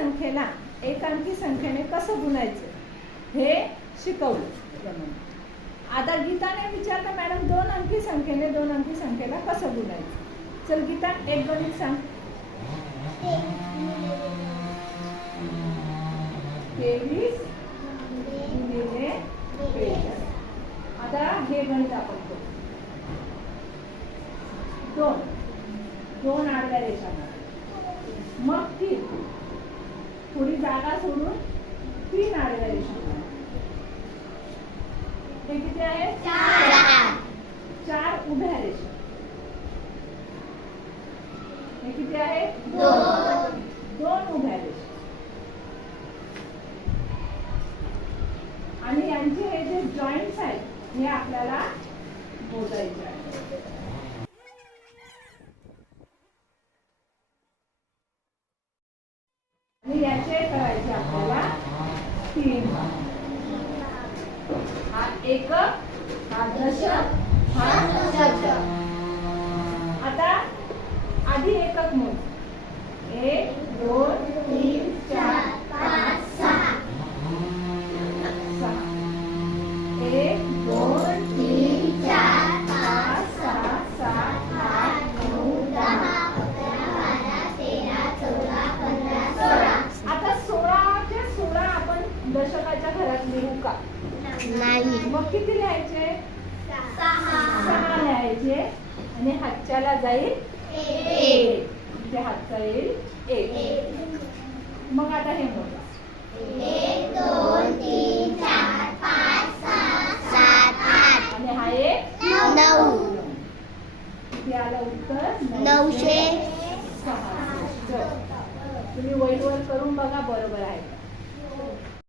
संख्येला एक अंकी संख्येने कसं गुणायचं हे शिकवलं. आता गीताने विचारलं मॅडम 2 अंकी संख्येने 2 अंकी संख्येला कसं गुणायचं. चल गीता एक गणित सांग. 23 गुणिले 43. आता हे गणित आपण करू. 2 आडव्या रेषा मग 3 थोडी जागा सोडून 3 आडव्या रेषा. हे किती आहे 4 उभ्या रेषा. हे किती आहे 2 उभ्या रेषा. आणि यांचे हे जे जॉईंट्स आहेत हे आपल्याला मोजायचे आहेत. आणि याचे करायचे आपल्याला 3 हा एकक, हा दशक, हा शतक. आता आधी एकक मोज. 1 2 3 4 5 6. 1 2 3 4 5 6 7 8 9 10 11 12 13 14 15 16. आता 16चे 16 आपण दशकाच्या घरात लिहू का नाही. मग किती लिहायचे 6 लिहायचे. आणि हातच्याला जाईल 1. म्हणजे हातचा येईल 1. मग आता हे मोजा. 1 2 3 4 5 6 7 8. आणि हा एक 9. किती आलं उत्तर 966. तुम्ही वहीवर करून बघा बरोबर आहे.